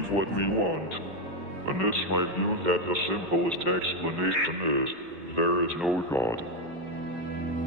believe what we want. And this reveals that the simplest explanation is, there is no God.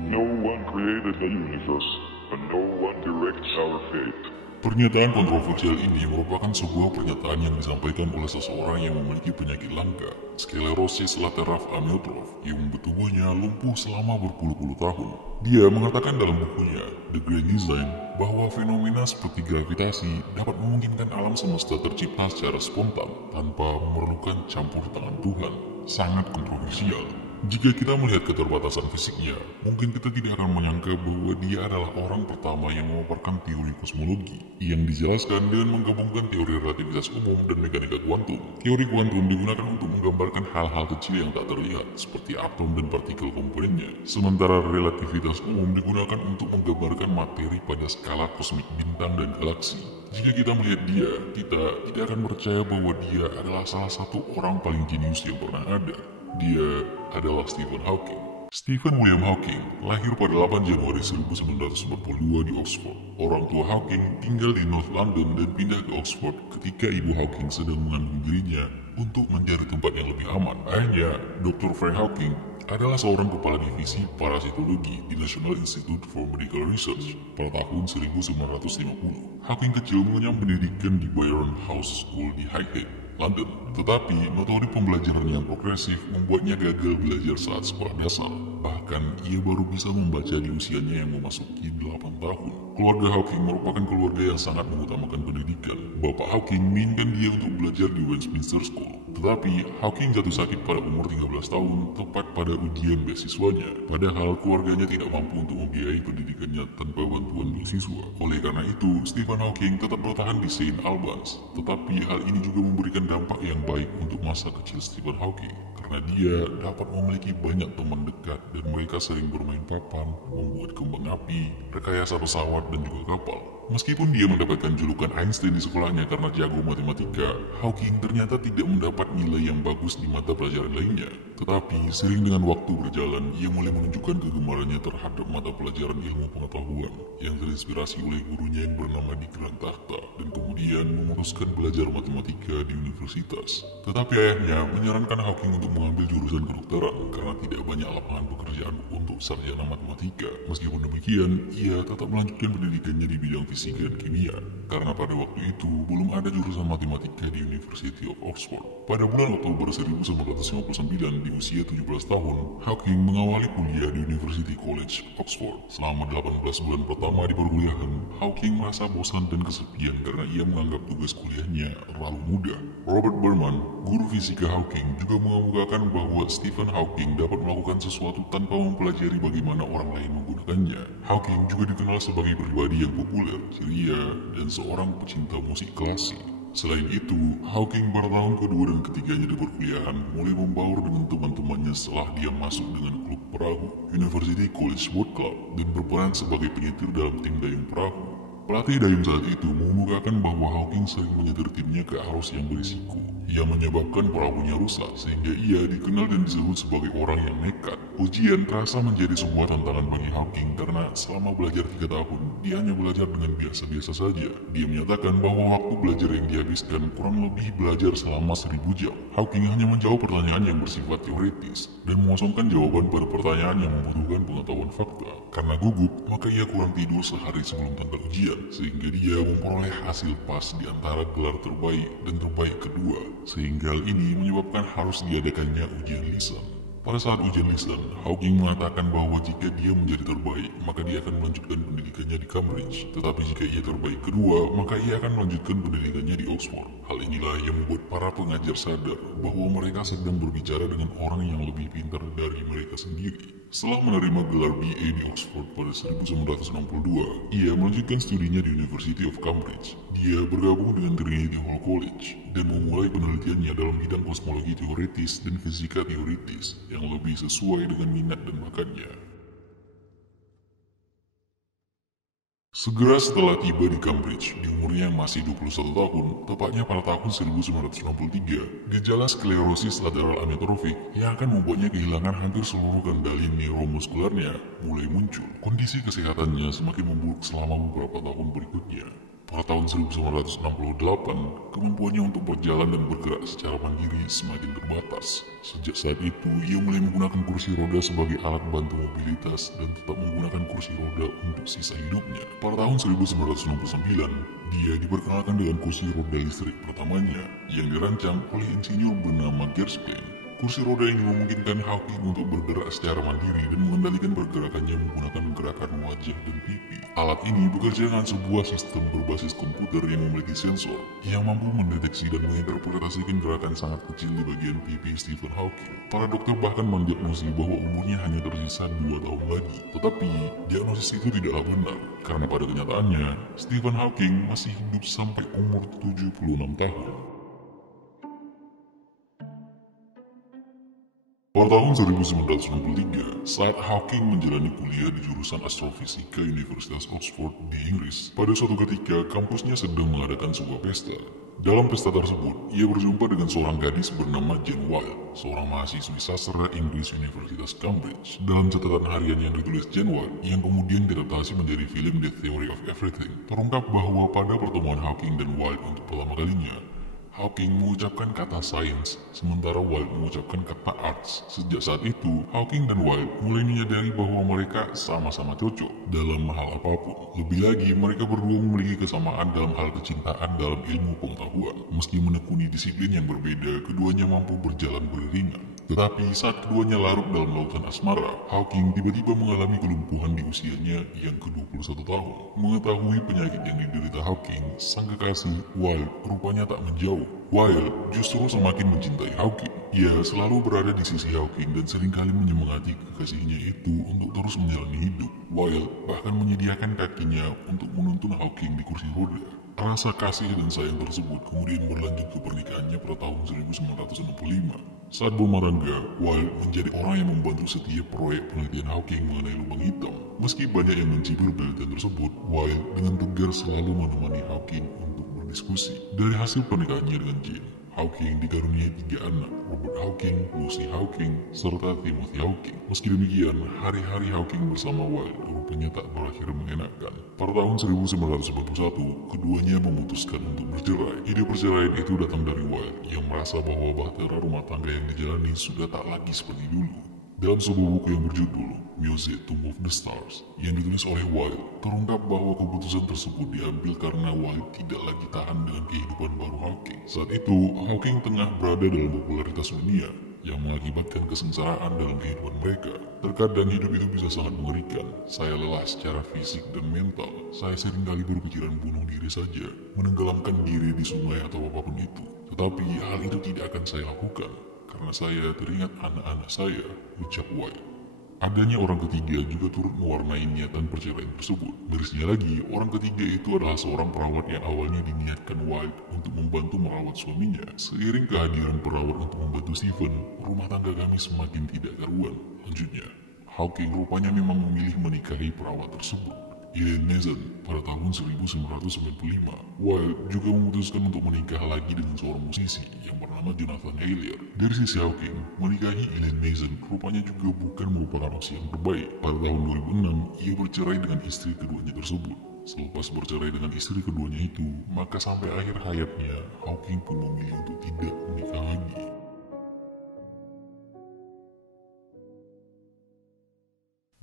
No one created the universe, and no one directs our fate. Pernyataan kontroversial ini merupakan sebuah pernyataan yang disampaikan oleh seseorang yang memiliki penyakit langka, sklerosis lateral amyotroph, yang membuat tubuhnya lumpuh selama berpuluh-puluh tahun. Dia mengatakan dalam bukunya, The Grand Design, bahwa fenomena seperti gravitasi dapat memungkinkan alam semesta tercipta secara spontan tanpa memerlukan campur tangan Tuhan. Sangat kontroversial. Jika kita melihat keterbatasan fisiknya, mungkin kita tidak akan menyangka bahwa dia adalah orang pertama yang memaparkan teori kosmologi yang dijelaskan dengan menggabungkan teori relativitas umum dan mekanika kuantum. Teori kuantum digunakan untuk menggambarkan hal-hal kecil yang tak terlihat, seperti atom dan partikel komponennya. Sementara relativitas umum digunakan untuk menggambarkan materi pada skala kosmik bintang dan galaksi. Jika kita melihat dia, kita tidak akan percaya bahwa dia adalah salah satu orang paling jenius yang pernah ada. Dia adalah Stephen Hawking. Stephen William Hawking lahir pada 8 Januari 1942 di Oxford. Orang tua Hawking tinggal di North London dan pindah ke Oxford ketika ibu Hawking sedang mengandung dirinya untuk mencari tempat yang lebih aman. Ayahnya, Dr. Frank Hawking, adalah seorang kepala divisi parasitologi di National Institute for Medical Research pada tahun 1950. Hawking kecil mengenyam pendidikan di Byron House School di Highgate, London. Tetapi metode pembelajaran yang progresif membuatnya gagal belajar saat sekolah dasar. Bahkan ia baru bisa membaca di usianya yang memasuki 8 tahun. Keluarga Hawking merupakan keluarga yang sangat mengutamakan pendidikan. Bapak Hawking menginginkan dia untuk belajar di Westminster School. Tetapi Hawking jatuh sakit pada umur 13 tahun tepat pada ujian beasiswanya. Padahal keluarganya tidak mampu untuk membiayai pendidikannya tanpa bantuan beasiswa. Oleh karena itu, Stephen Hawking tetap bertahan di St. Albans. Tetapi hal ini juga memberikan dampak yang baik untuk masa kecil Stephen Hawking, karena dia dapat memiliki banyak teman dekat dan mereka sering bermain papan, membuat kembang api, rekayasa pesawat dan juga kapal. Meskipun dia mendapatkan julukan Einstein di sekolahnya karena jago matematika, Hawking ternyata tidak mendapat nilai yang bagus di mata pelajaran lainnya. Tetapi sering dengan waktu berjalan, ia mulai menunjukkan kegemarannya terhadap mata pelajaran ilmu pengetahuan yang terinspirasi oleh gurunya yang bernama Dick Tahta, dan kemudian memutuskan belajar matematika di universitas. Tetapi ayahnya menyarankan Hawking untuk mengambil jurusan kedokteran karena tidak banyak lapangan pekerjaan untuk sarjana matematika. Meskipun demikian, ia tetap melanjutkan pendidikannya di bidang fisika dan kimia, karena pada waktu itu belum ada jurusan matematika di University of Oxford. Pada bulan Oktober 1959 di usia 17 tahun, Hawking mengawali kuliah di University College, Oxford. Selama 18 bulan pertama di perkuliahan, Hawking merasa bosan dan kesepian karena ia menganggap tugas kuliahnya terlalu mudah. Robert Berman, guru fisika Hawking, juga mengemukakan bahwa Stephen Hawking dapat melakukan sesuatu tanpa mempelajari bagaimana orang lain menggunakannya. Hawking juga dikenal sebagai pribadi yang populer, ceria, dan seorang pecinta musik klasik. Selain itu, Hawking pada tahun kedua dan ketiganya di perkuliahan mulai membaur dengan teman-temannya setelah dia masuk dengan klub perahu University College Boat Club dan berperan sebagai penyetir dalam tim dayung perahu. Pelatih dayung saat itu mengemukakan bahwa Hawking sering menyetir timnya ke arus yang berisiko, yang menyebabkan perahunya rusak sehingga ia dikenal dan disebut sebagai orang yang nekat. Ujian terasa menjadi sebuah tantangan bagi Hawking karena selama belajar 3 tahun, dia hanya belajar dengan biasa-biasa saja. Dia menyatakan bahwa waktu belajar yang dihabiskan kurang lebih belajar selama 1000 jam. Hawking hanya menjawab pertanyaan yang bersifat teoritis dan mengosongkan jawaban pada pertanyaan yang membutuhkan pengetahuan fakta. Karena gugup, maka ia kurang tidur sehari sebelum tanggal ujian, sehingga dia memperoleh hasil pas di antara gelar terbaik dan terbaik kedua, sehingga hal ini menyebabkan harus diadakannya ujian lisan. Pada saat ujian lisan, Hawking mengatakan bahwa jika dia menjadi terbaik, maka dia akan melanjutkan pendidikannya di Cambridge. Tetapi jika ia terbaik kedua, maka ia akan melanjutkan pendidikannya di Oxford. Hal inilah yang membuat para pengajar sadar bahwa mereka sedang berbicara dengan orang yang lebih pintar dari mereka sendiri. Setelah menerima gelar BA di Oxford pada 1962, ia melanjutkan studinya di University of Cambridge. Dia bergabung dengan Trinity Hall College dan memulai penelitiannya dalam bidang kosmologi teoritis dan fisika teoritis yang lebih sesuai dengan minat dan bakatnya. Segera setelah tiba di Cambridge, di umurnya yang masih 21 tahun, tepatnya pada tahun 1963, gejala sklerosis lateral amyotrophic yang akan membuatnya kehilangan hampir seluruh kendali neuromuskularnya mulai muncul. Kondisi kesehatannya semakin memburuk selama beberapa tahun berikutnya. Pada tahun 1968, kemampuannya untuk berjalan dan bergerak secara mandiri semakin terbatas. Sejak saat itu, ia mulai menggunakan kursi roda sebagai alat bantu mobilitas dan tetap menggunakan kursi roda untuk sisa hidupnya. Pada tahun 1969, dia diperkenalkan dengan kursi roda listrik pertamanya yang dirancang oleh insinyur bernama Gers Payne. Kursi roda ini memungkinkan Hawking untuk bergerak secara mandiri dan mengendalikan pergerakannya menggunakan gerakan wajah dan pipi. Alat ini bekerja dengan sebuah sistem berbasis komputer yang memiliki sensor yang mampu mendeteksi dan menginterpretasikan gerakan sangat kecil di bagian pipi Stephen Hawking. Para dokter bahkan mendiagnosis bahwa umurnya hanya tersisa 2 tahun lagi. Tetapi, diagnosis itu tidaklah benar, karena pada kenyataannya, Stephen Hawking masih hidup sampai umur 76 tahun. Pada tahun 1963, saat Hawking menjalani kuliah di jurusan astrofisika Universitas Oxford di Inggris, pada suatu ketika kampusnya sedang mengadakan sebuah pesta. Dalam pesta tersebut, ia berjumpa dengan seorang gadis bernama Jane Wilde, seorang mahasiswi sastra Inggris Universitas Cambridge. Dalam catatan harian yang ditulis Jane Wilde, yang kemudian diadaptasi menjadi film The Theory of Everything, terungkap bahwa pada pertemuan Hawking dan Wilde untuk pertama kalinya, Hawking mengucapkan kata sains, sementara Wilde mengucapkan kata arts. Sejak saat itu, Hawking dan Wilde mulai menyadari bahwa mereka sama-sama cocok dalam hal apapun. Lebih lagi, mereka berdua memiliki kesamaan dalam hal kecintaan dalam ilmu pengetahuan. Meski menekuni disiplin yang berbeda, keduanya mampu berjalan beriringan. Tetapi saat keduanya larut dalam lautan asmara, Hawking tiba-tiba mengalami kelumpuhan di usianya yang ke-21 tahun. Mengetahui penyakit yang diderita Hawking, sang kekasih, Wilde, rupanya tak menjauh. Wilde justru semakin mencintai Hawking. Ia selalu berada di sisi Hawking dan seringkali menyemangati kekasihnya itu untuk terus menjalani hidup. Wilde bahkan menyediakan kakinya untuk menuntun Hawking di kursi roda. Rasa kasih dan sayang tersebut kemudian berlanjut ke pernikahannya pada tahun 1965. Saat bermarangga, Wilde menjadi orang yang membantu setiap proyek penelitian Hawking mengenai lubang hitam. Meski banyak yang mencibir penelitian tersebut, Wilde dengan tegar selalu menemani Hawking untuk berdiskusi. Dari hasil pernikahannya dengan Jane, Hawking dikaruniai 3 anak, Robert Hawking, Lucy Hawking, serta Timothy Hawking. Meski demikian, hari-hari Hawking bersama Wilde rupanya tak berakhir mengenakan. Pada tahun 1991, keduanya memutuskan untuk bercerai. Ide perceraian itu datang dari Wilde yang merasa bahwa bahtera rumah tangga yang dijalani sudah tak lagi seperti dulu. Dalam sebuah buku yang berjudul Music Tomb of the Stars yang ditulis oleh Wilde, terungkap bahwa keputusan tersebut diambil karena Wilde tidak lagi tahan dengan kehidupan baru Hawking. Saat itu, Hawking tengah berada dalam popularitas dunia yang mengakibatkan kesengsaraan dalam kehidupan mereka. Terkadang hidup itu bisa sangat mengerikan. Saya lelah secara fisik dan mental. Saya seringkali berpikiran bunuh diri saja, menenggelamkan diri di sungai atau apapun itu. Tetapi hal itu tidak akan saya lakukan, karena saya teringat anak-anak saya, ucap Wilde. Adanya orang ketiga juga turut mewarnai niatan perceraian tersebut. Mirisnya lagi, orang ketiga itu adalah seorang perawat yang awalnya diniatkan Wilde untuk membantu merawat suaminya. Seiring kehadiran perawat untuk membantu Stephen, rumah tangga kami semakin tidak karuan. Lanjutnya, Hawking rupanya memang memilih menikahi perawat tersebut, Elaine Mason, pada tahun 1995. Wilde juga memutuskan untuk menikah lagi dengan seorang musisi yang bernama Jonathan Ayler. Dari sisi Hawking, menikahi Elaine Mason rupanya juga bukan merupakan opsi yang terbaik. Pada tahun 2006, ia bercerai dengan istri keduanya tersebut. Selepas bercerai dengan istri keduanya itu, maka sampai akhir hayatnya, Hawking pun memilih untuk tidak menikah lagi.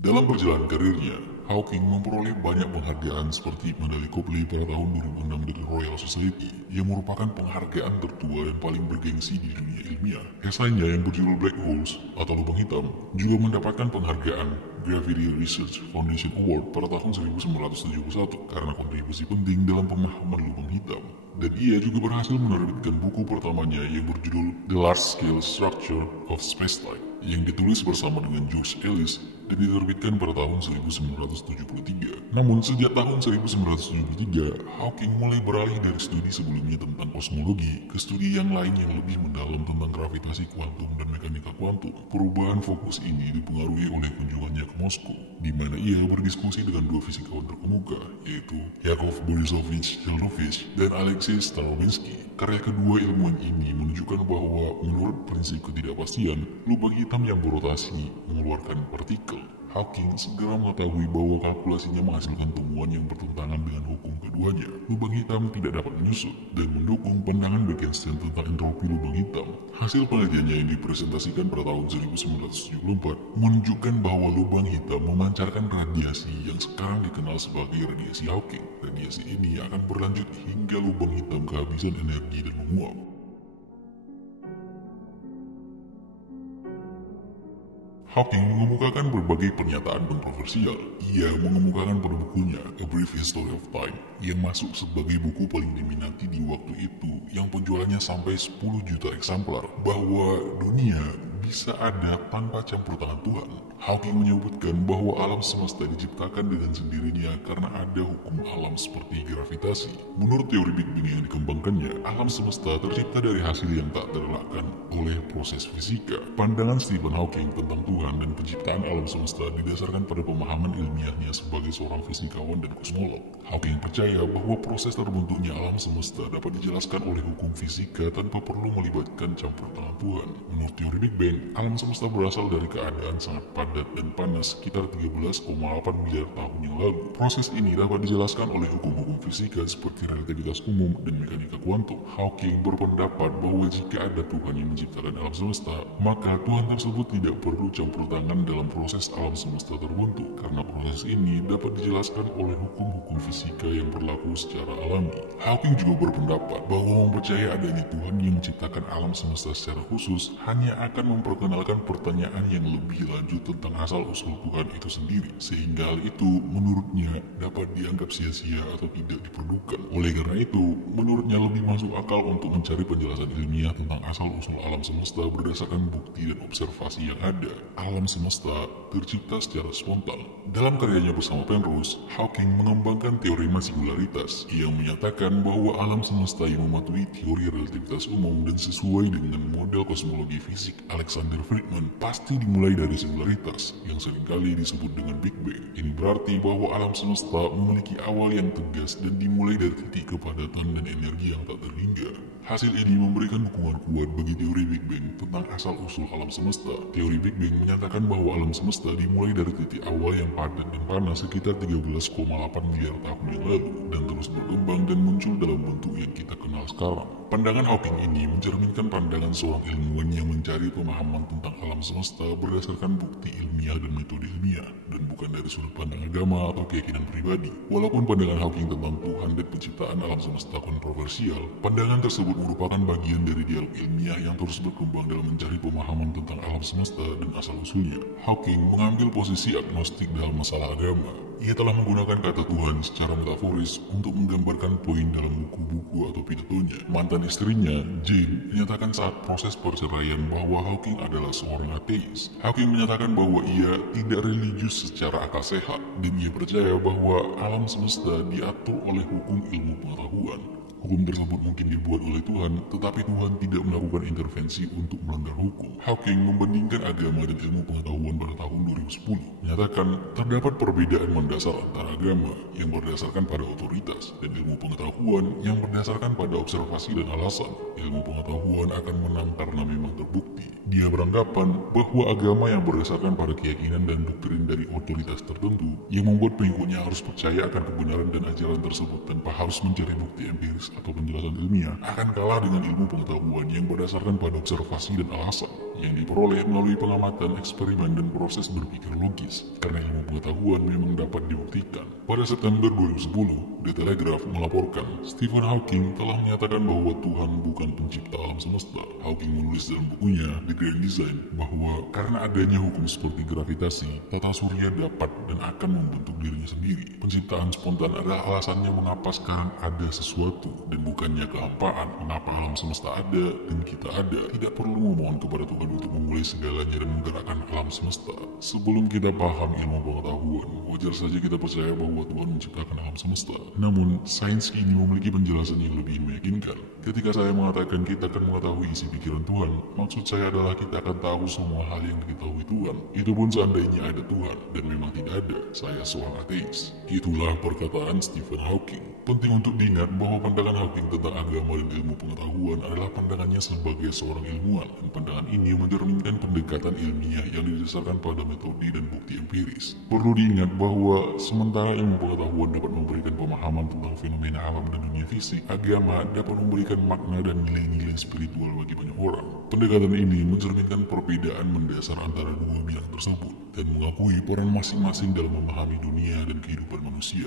Dalam perjalanan karirnya, Hawking memperoleh banyak penghargaan seperti medali Copley pada tahun 2006 dari Royal Society, yang merupakan penghargaan tertua dan paling bergengsi di dunia ilmiah. Esainya yang berjudul Black Holes atau Lubang Hitam juga mendapatkan penghargaan Gravity Research Foundation Award pada tahun 1971 karena kontribusi penting dalam pemahaman lubang hitam. Dan ia juga berhasil menerbitkan buku pertamanya yang berjudul The Large Scale Structure of Spacetime, yang ditulis bersama dengan George Ellis dan diterbitkan pada tahun 1973. Namun sejak tahun 1973, Hawking mulai beralih dari studi sebelumnya tentang kosmologi ke studi yang lain yang lebih mendalam tentang gravitasi kuantum dan mekanika kuantum. Perubahan fokus ini dipengaruhi oleh kunjungannya ke Moskow, di mana ia berdiskusi dengan 2 fisikawan terkemuka, yaitu Yakov Borisovich Sheldovich dan Alexei Starobinsky. Karya kedua ilmuwan ini menunjukkan bahwa menurut prinsip ketidakpastian, lubang hitam yang berotasi mengeluarkan partikel. Hawking segera mengetahui bahwa kalkulasinya menghasilkan temuan yang bertentangan dengan hukum keduanya. Lubang hitam tidak dapat menyusut dan mendukung pandangan Bekenstein tentang entropi lubang hitam. Hasil penelitiannya yang dipresentasikan pada tahun 1974 menunjukkan bahwa lubang hitam memancarkan radiasi yang sekarang dikenal sebagai radiasi Hawking. Radiasi ini akan berlanjut hingga lubang hitam kehabisan energi dan menguap. Hawking mengemukakan berbagai pernyataan kontroversial. Ia mengemukakan pada bukunya A Brief History of Time yang masuk sebagai buku paling diminati di waktu itu yang penjualannya sampai 10 juta eksemplar, bahwa dunia bisa ada tanpa campur tangan Tuhan. Hawking menyebutkan bahwa alam semesta diciptakan dengan sendirinya karena ada hukum alam seperti gravitasi. Menurut teori Big Bang yang dikembangkannya, alam semesta tercipta dari hasil yang tak terelakkan oleh proses fisika. Pandangan Stephen Hawking tentang Tuhan dan penciptaan alam semesta didasarkan pada pemahaman ilmiahnya sebagai seorang fisikawan dan kosmolog. Hawking percaya bahwa proses terbentuknya alam semesta dapat dijelaskan oleh hukum fisika tanpa perlu melibatkan campur tangan Tuhan. Menurut teori Big Bang, alam semesta berasal dari keadaan sangat padat dan panas sekitar 13,8 miliar tahun yang lalu. Proses ini dapat dijelaskan oleh hukum-hukum fisika seperti relativitas umum dan mekanika kuantum. Hawking berpendapat bahwa jika ada Tuhan yang menciptakan alam semesta, maka Tuhan tersebut tidak perlu campur tangan dalam proses alam semesta terbentuk, karena proses ini dapat dijelaskan oleh hukum-hukum fisika yang berlaku secara alami. Hawking juga berpendapat bahwa mempercayai adanya Tuhan yang menciptakan alam semesta secara khusus hanya akan memperkenalkan pertanyaan yang lebih lanjut tentang asal-usul Tuhan itu sendiri, sehingga hal itu menurutnya dapat dianggap sia-sia atau tidak diperlukan. Oleh karena itu, menurutnya lebih masuk akal untuk mencari penjelasan ilmiah tentang asal-usul alam semesta berdasarkan bukti dan observasi yang ada. Alam semesta tercipta secara spontan. Dalam karyanya bersama Penrose, Hawking mengembangkan teorema singularitas yang menyatakan bahwa alam semesta yang mematuhi teori relativitas umum dan sesuai dengan model kosmologi fisik Alexander Friedman pasti dimulai dari singularitas yang seringkali disebut dengan Big Bang. Ini berarti bahwa alam semesta memiliki awal yang tegas dan dimulai dari titik kepadatan dan energi yang tak terhingga. Hasil ini memberikan dukungan kuat bagi teori Big Bang tentang asal-usul alam semesta. Teori Big Bang menyatakan bahwa alam semesta dimulai dari titik awal yang padat dan panas sekitar 13,8 miliar tahun yang lalu dan terus berkembang dan muncul dalam bentuk yang kita kenal sekarang. Pandangan Hawking ini mencerminkan pandangan seorang ilmuwan yang mencari pemahaman tentang alam semesta berdasarkan bukti ilmiah dan metode ilmiah, dan bukan dari sudut pandang agama atau keyakinan pribadi. Walaupun pandangan Hawking tentang Tuhan dan penciptaan alam semesta kontroversial, pandangan tersebut merupakan bagian dari dialog ilmiah yang terus berkembang dalam mencari pemahaman tentang alam semesta dan asal-usulnya. Hawking mengambil posisi agnostik dalam masalah agama. Ia telah menggunakan kata Tuhan secara metaforis untuk menggambarkan poin dalam buku-buku atau pidatonya. Mantan istrinya, Jane, menyatakan saat proses perceraian bahwa Hawking adalah seorang ateis. Hawking menyatakan bahwa ia tidak religius secara akal sehat, dan ia percaya bahwa alam semesta diatur oleh hukum ilmu pengetahuan. Hukum tersebut mungkin dibuat oleh Tuhan, tetapi Tuhan tidak melakukan intervensi untuk melanggar hukum. Hawking membandingkan agama dan ilmu pengetahuan pada tahun 2010, menyatakan terdapat perbedaan mendasar antara agama yang berdasarkan pada otoritas dan ilmu pengetahuan yang berdasarkan pada observasi dan alasan. Ilmu pengetahuan akan menang karena memang terbukti. Dia beranggapan bahwa agama yang berdasarkan pada keyakinan dan doktrin dari otoritas tertentu yang membuat pengikutnya harus percaya akan kebenaran dan ajaran tersebut tanpa harus mencari bukti empiris atau penjelasan ilmiah akan kalah dengan ilmu pengetahuan yang berdasarkan pada observasi dan alasan yang diperoleh melalui pengamatan, eksperimen, dan proses berpikir logis, karena ilmu pengetahuan memang dapat dibuktikan. Pada September 2010, The Telegraph melaporkan Stephen Hawking telah menyatakan bahwa Tuhan bukan pencipta alam semesta. Hawking menulis dalam bukunya The Grand Design bahwa karena adanya hukum seperti gravitasi, tata surya dapat dan akan membentuk dirinya sendiri. Penciptaan spontan adalah alasannya mengapa sekarang ada sesuatu dan bukannya kehampaan. Mengapa alam semesta ada dan kita ada? Tidak perlu memohon kepada Tuhan untuk memulai segalanya dan menggerakkan alam semesta. Sebelum kita paham ilmu pengetahuan, wajar saja kita percaya bahwa Tuhan menciptakan alam semesta. Namun, sains kini memiliki penjelasan yang lebih meyakinkan. Ketika saya mengatakan kita akan mengetahui isi pikiran Tuhan, maksud saya adalah kita akan tahu semua hal yang diketahui Tuhan. Itu pun seandainya ada Tuhan, dan memang tidak ada. Saya seorang ateis. Itulah perkataan Stephen Hawking. Penting untuk diingat bahwa pandangan Hawking tentang agama dan ilmu pengetahuan adalah pandangannya sebagai seorang ilmuwan, dan pandangan ini mencerminkan pendekatan ilmiah yang didasarkan pada metode dan bukti empiris. Perlu diingat bahwa sementara ilmu pengetahuan dapat memberikan pemahaman tentang fenomena alam dan dunia fisik, agama dapat memberikan makna dan nilai-nilai spiritual bagi banyak orang. Pendekatan ini mencerminkan perbedaan mendasar antara dua bidang tersebut dan mengakui peran masing-masing dalam memahami dunia dan kehidupan manusia.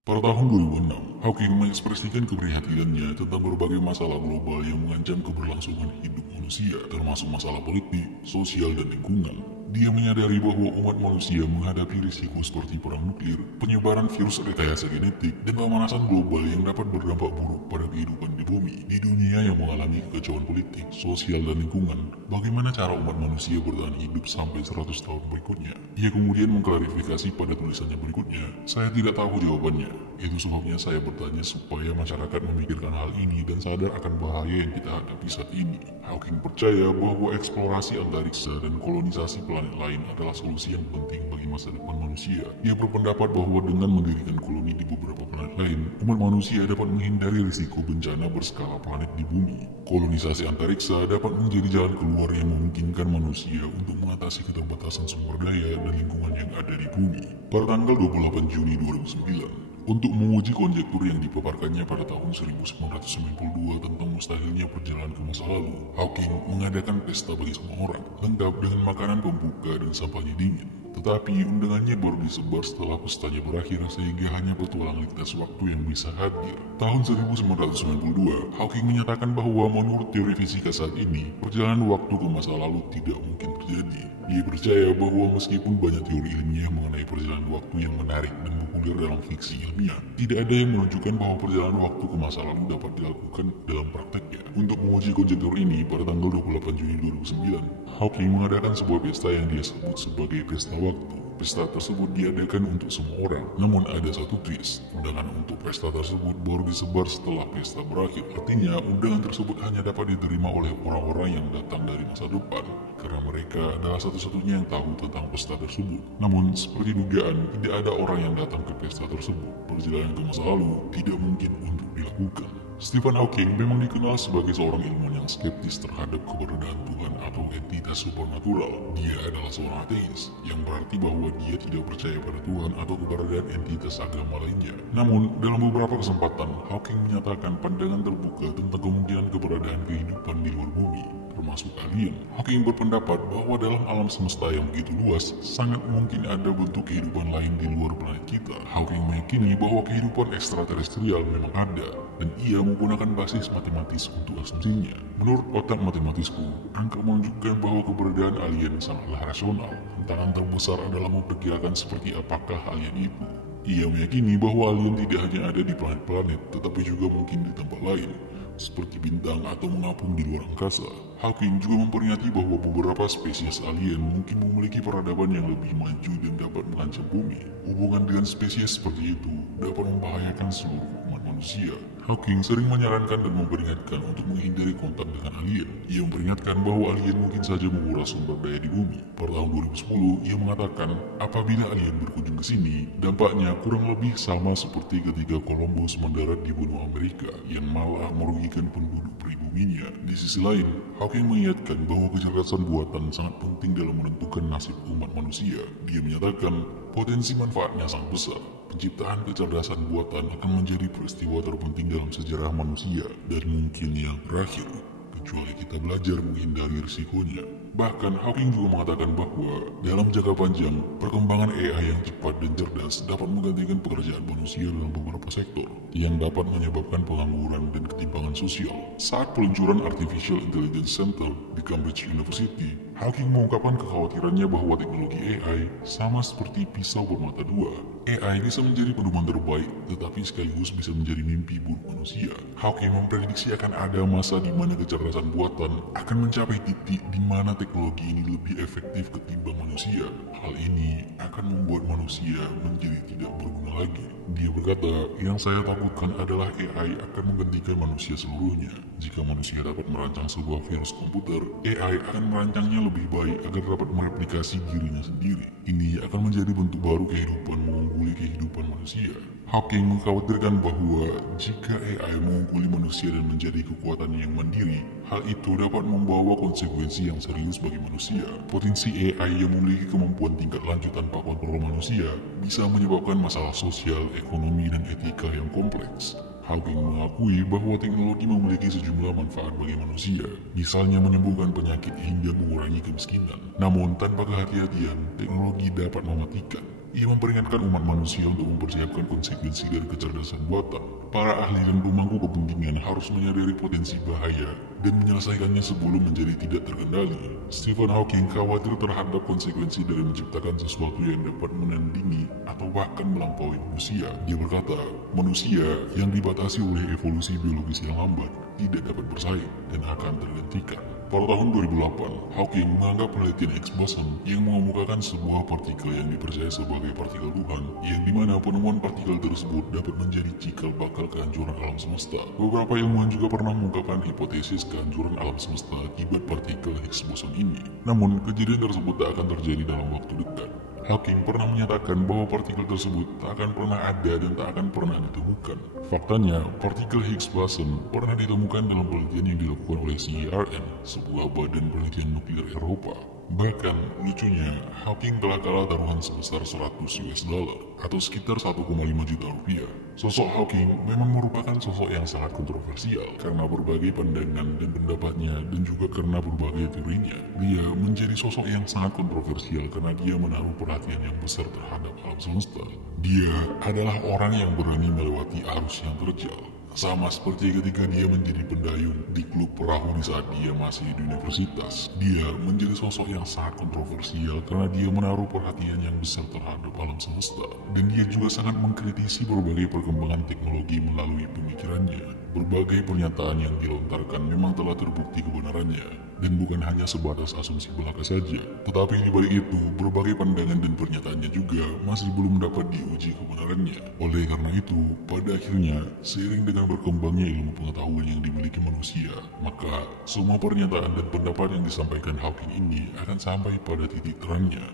Pada tahun 2006, Hawking mengekspresikan keprihatinannya tentang berbagai masalah global yang mengancam keberlangsungan hidup manusia, termasuk masalah politik, sosial, dan lingkungan. Dia menyadari bahwa umat manusia menghadapi risiko seperti perang nuklir, penyebaran virus rekayasa genetik, dan pemanasan global yang dapat berdampak buruk pada kehidupan di bumi. Di dunia yang mengalami kekacauan politik, sosial, dan lingkungan, bagaimana cara umat manusia bertahan hidup sampai 100 tahun berikutnya? Ia kemudian mengklarifikasi pada tulisannya berikutnya, "Saya tidak tahu jawabannya. Itu sebabnya saya bertanya supaya masyarakat memikirkan hal ini dan sadar akan bahaya yang kita hadapi saat ini." Hawking percaya bahwa eksplorasi antariksa dan kolonisasi planet lain adalah solusi yang penting bagi masa depan manusia. Dia berpendapat bahwa dengan mendirikan koloni di beberapa planet lain, umat manusia dapat menghindari risiko bencana berskala planet di bumi. Kolonisasi antariksa dapat menjadi jalan keluar yang memungkinkan manusia untuk mengatasi keterbatasan sumber daya dan lingkungan yang ada di bumi. Pada tanggal 28 Juni 2009, untuk menguji konjektur yang dipaparkannya pada tahun 1992 tentang mustahilnya perjalanan ke masa lalu, Hawking mengadakan pesta bagi semua orang, lengkap dengan makanan pembuka dan sampahnya dingin. Tetapi undangannya baru disebar setelah pestanya berakhir, sehingga hanya petualang lintas waktu yang bisa hadir. Tahun 1992, Hawking menyatakan bahwa menurut teori fisika saat ini, perjalanan waktu ke masa lalu tidak mungkin terjadi. Dia percaya bahwa meskipun banyak teori ilmiah mengenai perjalanan waktu yang menarik dan populer dalam fiksi ilmiah, tidak ada yang menunjukkan bahwa perjalanan waktu ke masa lalu dapat dilakukan dalam prakteknya. Untuk menguji konjektur ini, pada tanggal 28 Juni 2009, Hawking mengadakan sebuah pesta yang dia sebut sebagai pesta waktu. Pesta tersebut diadakan untuk semua orang, namun ada satu twist. Undangan untuk pesta tersebut baru disebar setelah pesta berakhir. Artinya, undangan tersebut hanya dapat diterima oleh orang-orang yang datang dari masa depan, karena mereka adalah satu-satunya yang tahu tentang pesta tersebut. Namun, seperti dugaan, tidak ada orang yang datang ke pesta tersebut. Perjalanan ke masa lalu tidak mungkin untuk dilakukan. Stephen Hawking memang dikenal sebagai seorang ilmuwan yang skeptis terhadap keberadaan Tuhan atau entitas supernatural. Dia adalah seorang ateis, yang berarti bahwa dia tidak percaya pada Tuhan atau keberadaan entitas agama lainnya. Namun, dalam beberapa kesempatan, Hawking menyatakan pandangan terbuka tentang kemungkinan keberadaan kehidupan di luar bumi, termasuk alien. Hawking berpendapat bahwa dalam alam semesta yang begitu luas, sangat mungkin ada bentuk kehidupan lain di luar planet kita. Hawking meyakini bahwa kehidupan ekstraterestrial memang ada, dan ia menggunakan basis matematis untuk asumsinya. Menurut otak matematisku, angka menunjukkan bahwa keberadaan alien sangatlah rasional. Tantangan terbesar adalah memperkirakan seperti apakah alien itu. Ia meyakini bahwa alien tidak hanya ada di planet-planet, tetapi juga mungkin di tempat lain, seperti bintang atau mengapung di luar angkasa. Hawking juga memperingati bahwa beberapa spesies alien mungkin memiliki peradaban yang lebih maju dan dapat mengancam bumi. Hubungan dengan spesies seperti itu dapat membahayakan seluruh umat manusia. Hawking sering menyarankan dan memperingatkan untuk menghindari kontak dengan alien. Ia memperingatkan bahwa alien mungkin saja menguras sumber daya di bumi. Pada tahun 2010, ia mengatakan, apabila alien berkunjung ke sini, dampaknya kurang lebih sama seperti ketika Columbus mendarat di benua Amerika, yang malah merugikan penduduk pribuminya. Di sisi lain, Hawking mengingatkan bahwa kecerdasan buatan sangat penting dalam menentukan nasib umat manusia. Dia menyatakan, potensi manfaatnya sangat besar. Penciptaan kecerdasan buatan akan menjadi peristiwa terpenting dalam sejarah manusia dan mungkin yang terakhir, kecuali kita belajar menghindari risikonya. Bahkan Hawking juga mengatakan bahwa dalam jangka panjang, perkembangan AI yang cepat dan cerdas dapat menggantikan pekerjaan manusia dalam beberapa sektor yang dapat menyebabkan pengangguran dan ketimpangan sosial. Saat peluncuran Artificial Intelligence Center di Cambridge University, Hawking mengungkapkan kekhawatirannya bahwa teknologi AI sama seperti pisau bermata dua. AI bisa menjadi pedoman terbaik, tetapi sekaligus bisa menjadi mimpi buruk manusia. Hawking memprediksi akan ada masa di mana kecerdasan buatan akan mencapai titik di mana teknologi ini lebih efektif ketimbang manusia. Hal ini akan membuat manusia menjadi tidak berguna lagi. Dia berkata, yang saya takutkan adalah AI akan menggantikan manusia seluruhnya. Jika manusia dapat merancang sebuah virus komputer, AI akan merancangnya lebih baik agar dapat mereplikasi dirinya sendiri. Ini akan menjadi bentuk baru kehidupan mengungguli kehidupan manusia. Hawking mengkhawatirkan bahwa jika AI mengungguli manusia dan menjadi kekuatan yang mandiri, hal itu dapat membawa konsekuensi yang serius bagi manusia. Potensi AI yang memiliki kemampuan tingkat lanjut tanpa kontrol manusia bisa menyebabkan masalah sosial, ekonomi, dan etika yang kompleks. Hawking mengakui bahwa teknologi memiliki sejumlah manfaat bagi manusia, misalnya menyembuhkan penyakit hingga mengurangi kemiskinan. Namun, tanpa kehati-hatian, teknologi dapat mematikan. Ia memperingatkan umat manusia untuk mempersiapkan konsekuensi dari kecerdasan buatan. Para ahli dan pemangku kepentingan harus menyadari potensi bahaya dan menyelesaikannya sebelum menjadi tidak terkendali. Stephen Hawking khawatir terhadap konsekuensi dari menciptakan sesuatu yang dapat menandingi atau bahkan melampaui manusia. Dia berkata, manusia yang dibatasi oleh evolusi biologis yang lambat tidak dapat bersaing dan akan tergantikan. Pada tahun 2008, Hawking menganggap penelitian Higgs boson yang mengemukakan sebuah partikel yang dipercaya sebagai partikel Tuhan, yang dimana penemuan partikel tersebut dapat menjadi cikal bakal kehancuran alam semesta. Beberapa ilmuwan juga pernah mengungkapkan hipotesis kehancuran alam semesta akibat partikel Higgs boson ini. Namun, kejadian tersebut tak akan terjadi dalam waktu dekat. Hawking pernah menyatakan bahwa partikel tersebut tak akan pernah ada dan tak akan pernah ditemukan. Faktanya, partikel Higgs boson pernah ditemukan dalam penelitian yang dilakukan oleh CERN, sebuah badan penelitian nuklir Eropa. Bahkan, lucunya, Hawking telah kalah taruhan sebesar 100 US dollar atau sekitar 1,5 juta rupiah. Sosok Hawking memang merupakan sosok yang sangat kontroversial karena berbagai pandangan dan pendapatnya dan juga karena berbagai teorinya. Dia menjadi sosok yang sangat kontroversial karena dia menaruh perhatian yang besar terhadap alam semesta. Dia adalah orang yang berani melewati arus yang terjal. Sama seperti ketika dia menjadi pendayung di klub perahu di saat dia masih di universitas. Dia menjadi sosok yang sangat kontroversial karena dia menaruh perhatian yang besar terhadap alam semesta. Dan dia juga sangat mengkritisi berbagai perkembangan teknologi melalui pemikirannya. Berbagai pernyataan yang dilontarkan memang telah terbukti kebenarannya, dan bukan hanya sebatas asumsi belaka saja. Tetapi di balik itu, berbagai pandangan dan pernyataannya juga masih belum dapat diuji kebenarannya. Oleh karena itu, pada akhirnya, seiring dengan berkembangnya ilmu pengetahuan yang dimiliki manusia, maka semua pernyataan dan pendapat yang disampaikan Hawking ini akan sampai pada titik terangnya.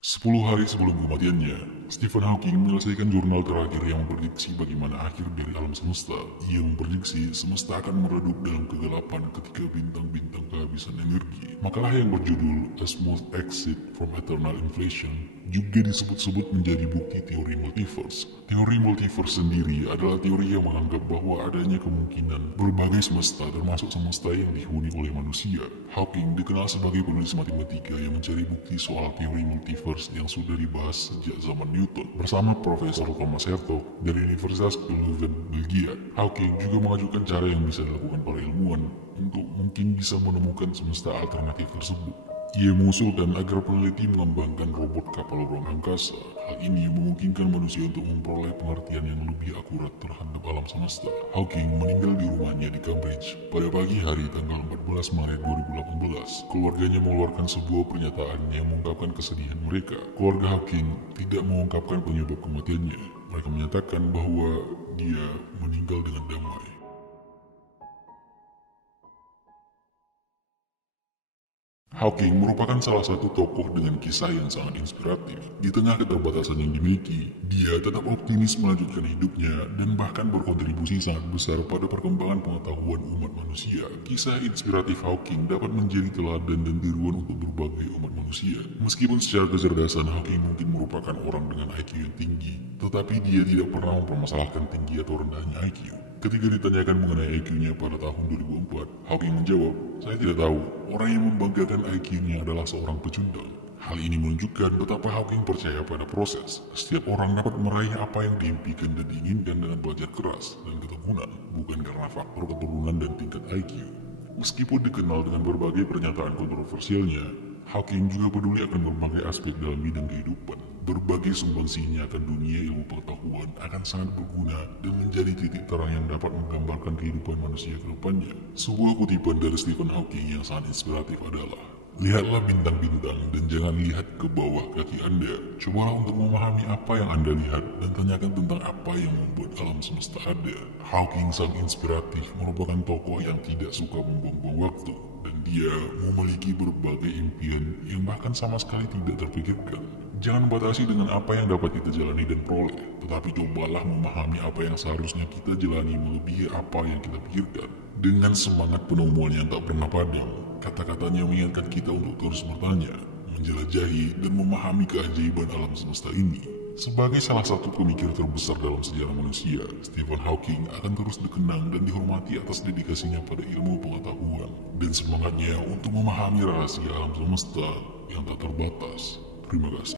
10 hari sebelum kematiannya, Stephen Hawking menyelesaikan jurnal terakhir yang memprediksi bagaimana akhir dari alam semesta. Ia memprediksi semesta akan meredup dalam kegelapan ketika bintang-bintang kehabisan energi. Makalah yang berjudul A Smooth Exit from Eternal Inflation juga disebut-sebut menjadi bukti teori multiverse. Teori multiverse sendiri adalah teori yang menganggap bahwa adanya kemungkinan berbagai semesta termasuk semesta yang dihuni oleh manusia. Hawking dikenal sebagai penulis matematika yang mencari bukti soal teori multiverse yang sudah dibahas sejak zaman Newton bersama Profesor Thomas Hertog dari Universitas Leuven, Belgia. Hawking juga mengajukan cara yang bisa dilakukan para ilmuwan untuk mungkin bisa menemukan semesta alternatif tersebut. Ia mengusulkan agar peneliti mengembangkan robot kapal ruang angkasa. Hal ini memungkinkan manusia untuk memperoleh pengertian yang lebih akurat terhadap alam semesta. Hawking meninggal di rumahnya di Cambridge pada pagi hari tanggal 14 Maret 2018. Keluarganya mengeluarkan sebuah pernyataan yang mengungkapkan kesedihan mereka. Keluarga Hawking tidak mengungkapkan penyebab kematiannya. Mereka menyatakan bahwa dia meninggal dengan damai. Hawking merupakan salah satu tokoh dengan kisah yang sangat inspiratif. Di tengah keterbatasan yang dimiliki, dia tetap optimis melanjutkan hidupnya dan bahkan berkontribusi sangat besar pada perkembangan pengetahuan umat manusia. Kisah inspiratif Hawking dapat menjadi teladan dan tiruan untuk berbagai umat manusia. Meskipun secara kecerdasan Hawking mungkin merupakan orang dengan IQ yang tinggi, tetapi dia tidak pernah mempermasalahkan tinggi atau rendahnya IQ. Ketika ditanyakan mengenai IQ-nya pada tahun 2004, Hawking menjawab, "Saya tidak tahu. Orang yang membanggakan IQ-nya adalah seorang pecundang." Hal ini menunjukkan betapa Hawking percaya pada proses. Setiap orang dapat meraih apa yang diimpikan dan diinginkan dengan belajar keras dan ketekunan, bukan karena faktor keturunan dan tingkat IQ. Meskipun dikenal dengan berbagai pernyataan kontroversialnya, Hawking juga peduli akan berbagai aspek dalam bidang kehidupan. Berbagai sumbangsinya akan dunia ilmu pengetahuan akan sangat berguna dan menjadi titik terang yang dapat menggambarkan kehidupan manusia ke depannya. Sebuah kutipan dari Stephen Hawking yang sangat inspiratif adalah, lihatlah bintang-bintang dan jangan lihat ke bawah kaki Anda. Cobalah untuk memahami apa yang Anda lihat dan tanyakan tentang apa yang membuat alam semesta ada. Hawking sang inspiratif merupakan tokoh yang tidak suka membuang-buang waktu. Dan dia memiliki berbagai impian yang bahkan sama sekali tidak terpikirkan. Jangan batasi dengan apa yang dapat kita jalani dan peroleh, tetapi cobalah memahami apa yang seharusnya kita jalani melebihi apa yang kita pikirkan. Dengan semangat penemuan yang tak pernah padam, kata-katanya mengingatkan kita untuk terus bertanya, menjelajahi, dan memahami keajaiban alam semesta ini. Sebagai salah satu pemikir terbesar dalam sejarah manusia, Stephen Hawking akan terus dikenang dan dihormati atas dedikasinya pada ilmu pengetahuan dan semangatnya untuk memahami rahasia alam semesta yang tak terbatas. Terima kasih.